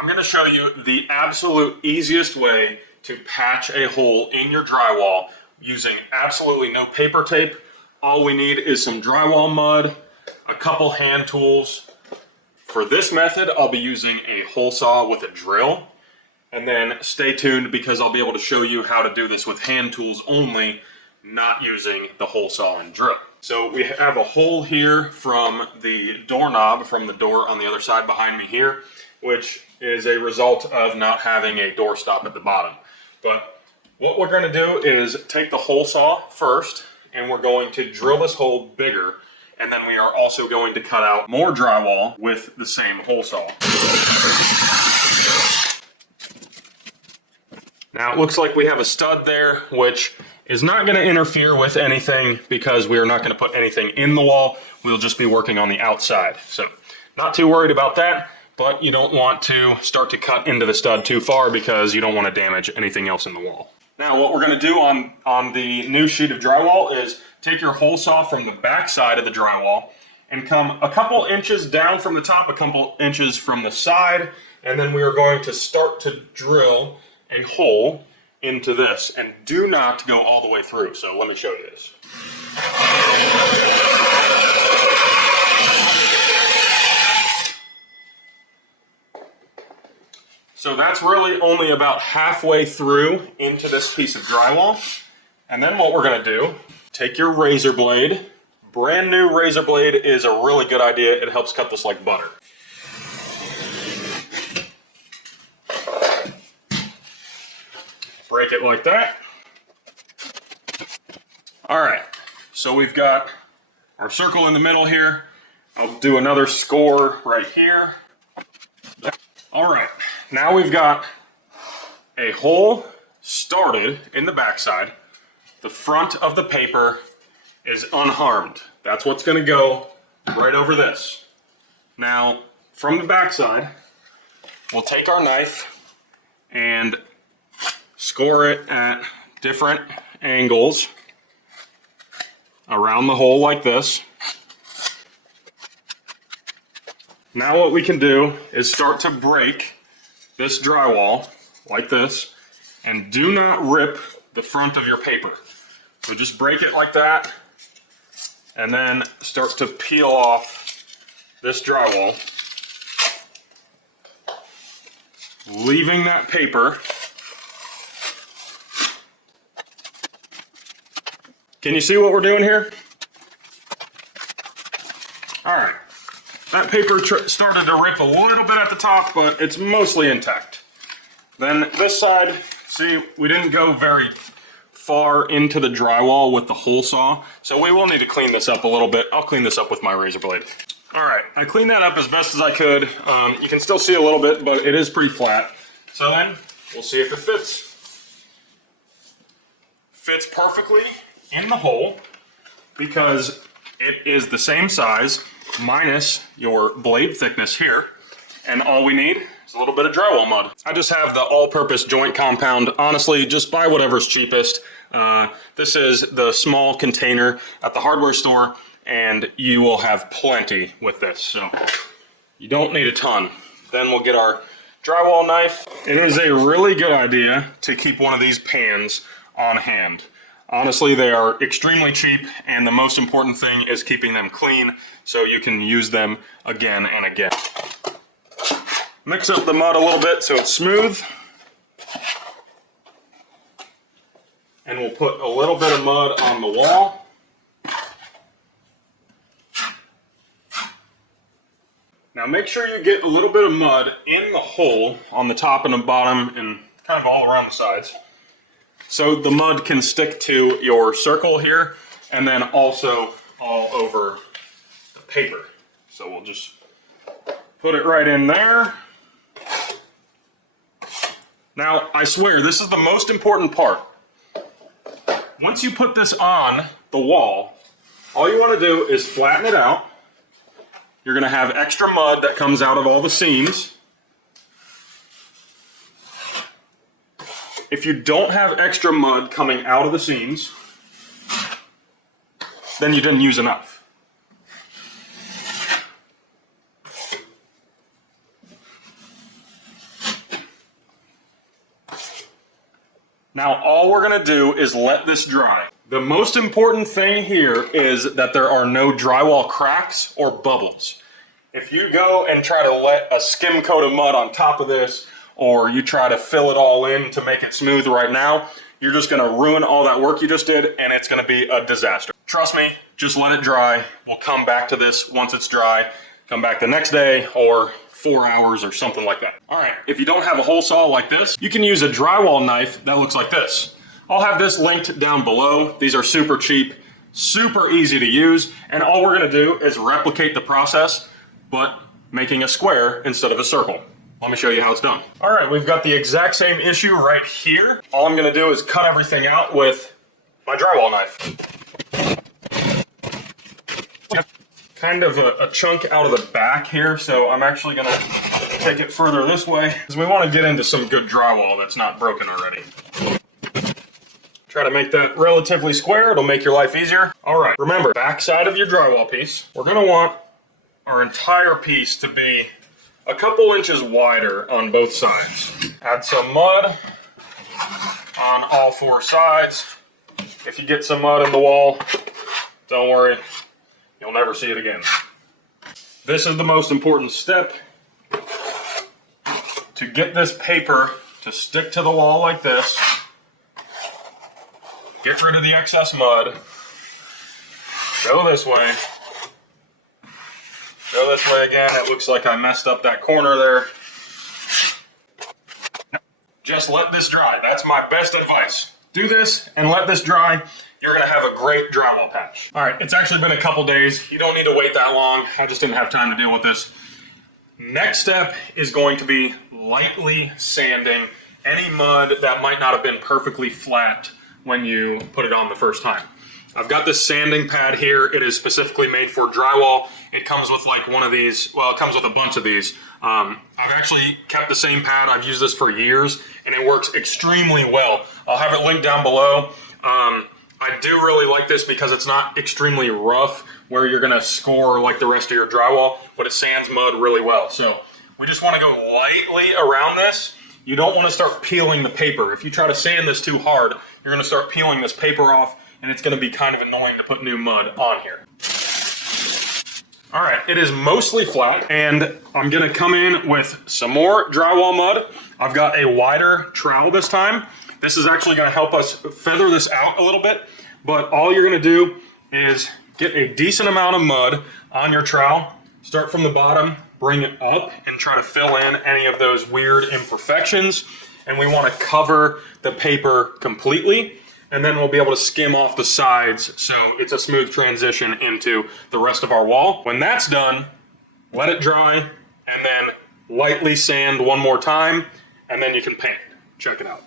I'm going to show you the absolute easiest way to patch a hole in your drywall using absolutely no paper tape. All we need is some drywall mud, a couple hand tools. For this method, I'll be using a hole saw with a drill. And then stay tuned because I'll be able to show you how to do this with hand tools only, not using the hole saw and drill. So we have a hole here from the doorknob, from the door on the other side behind me here, which is a result of not having a door stop at the bottom. But what we're going to do is take the hole saw first, and we're going to drill this hole bigger, and then we are also going to cut out more drywall with the same hole saw. Now it looks like we have a stud there, which is not going to interfere with anything because we are not going to put anything in the wall. We'll just be working on the outside. So not too worried about that. But you don't want to start to cut into the stud too far because you don't want to damage anything else in the wall. Now what we're going to do on the new sheet of drywall is take your hole saw from the back side of the drywall and come a couple inches down from the top, a couple inches from the side, and then we are going to start to drill a hole into this, and do not go all the way through. So let me show you this. So that's really only about halfway through into this piece of drywall. And then what we're going to do, take your razor blade. Brand new razor blade is a really good idea. It helps cut this like butter. Break it like that. All right, so we've got our circle in the middle here. I'll do another score right here. All right, now we've got a hole started in the backside. The front of the paper is unharmed. That's what's gonna go right over this. Now, from the backside, we'll take our knife and score it at different angles around the hole like this. Now what we can do is start to break this drywall like this, and do not rip the front of your paper. So just break it like that, and then start to peel off this drywall, leaving that paper. Can you see what we're doing here? All right. That paper started to rip a little bit at the top, but it's mostly intact. Then this side, see, we didn't go very far into the drywall with the hole saw, so we will need to clean this up a little bit. I'll clean this up with my razor blade. All right, I cleaned that up as best as I could. You can still see a little bit, but it is pretty flat. So then, we'll see if it fits. Fits perfectly in the hole because it is the same size minus your blade thickness here, and all we need is a little bit of drywall mud. I just have the all-purpose joint compound. Honestly, just buy whatever's cheapest. This is the small container at the hardware store, and you will have plenty with this, so you don't need a ton. Then we'll get our drywall knife. It is a really good idea to keep one of these pans on hand. Honestly, they are extremely cheap, and the most important thing is keeping them clean so you can use them again and again. Mix up the mud a little bit so it's smooth. And we'll put a little bit of mud on the wall. Now make sure you get a little bit of mud in the hole on the top and the bottom and kind of all around the sides, so the mud can stick to your circle here and then also all over the paper. So we'll just put it right in there. Now, I swear, this is the most important part. Once you put this on the wall, all you want to do is flatten it out. You're going to have extra mud that comes out of all the seams. If you don't have extra mud coming out of the seams, then you didn't use enough. Now all we're gonna do is let this dry. The most important thing here is that there are no drywall cracks or bubbles. If you go and try to let a skim coat of mud on top of this, or you try to fill it all in to make it smooth right now, you're just gonna ruin all that work you just did, and it's gonna be a disaster. Trust me, just let it dry. We'll come back to this once it's dry, come back the next day or 4 hours or something like that. All right, if you don't have a hole saw like this, you can use a drywall knife that looks like this. I'll have this linked down below. These are super cheap, super easy to use, and all we're gonna do is replicate the process, but making a square instead of a circle. Let me show you how it's done. All right, we've got the exact same issue right here. All I'm gonna do is cut everything out with my drywall knife. Kind of a chunk out of the back here, so I'm actually gonna take it further this way, because we wanna get into some good drywall that's not broken already. Try to make that relatively square, it'll make your life easier. All right, remember, back side of your drywall piece, we're gonna want our entire piece to be a couple inches wider on both sides. Add some mud on all 4 sides. If you get some mud in the wall, don't worry, you'll never see it again. This is the most important step. To get this paper to stick to the wall like this, get rid of the excess mud, go this way. Go this way again. It looks like I messed up that corner there. Just let this dry. That's my best advice. Do this and let this dry. You're gonna have a great drywall patch. All right, it's actually been a couple days. You don't need to wait that long. I just didn't have time to deal with this. Next step is going to be lightly sanding any mud that might not have been perfectly flat when you put it on the first time. I've got this sanding pad here. It is specifically made for drywall. It comes with like one of these, well, it comes with a bunch of these. I've actually kept the same pad. I've used this for years and it works extremely well. I'll have it linked down below. I do really like this because it's not extremely rough where you're gonna score like the rest of your drywall, but it sands mud really well. So we just wanna go lightly around this. You don't wanna start peeling the paper. If you try to sand this too hard, you're gonna start peeling this paper off and it's gonna be kind of annoying to put new mud on here. All right, it is mostly flat and I'm gonna come in with some more drywall mud. I've got a wider trowel this time. This is actually gonna help us feather this out a little bit, but all you're gonna do is get a decent amount of mud on your trowel, start from the bottom, bring it up and try to fill in any of those weird imperfections. And we wanna cover the paper completely, and then we'll be able to skim off the sides so it's a smooth transition into the rest of our wall. When that's done, let it dry, and then lightly sand one more time, and then you can paint. Check it out.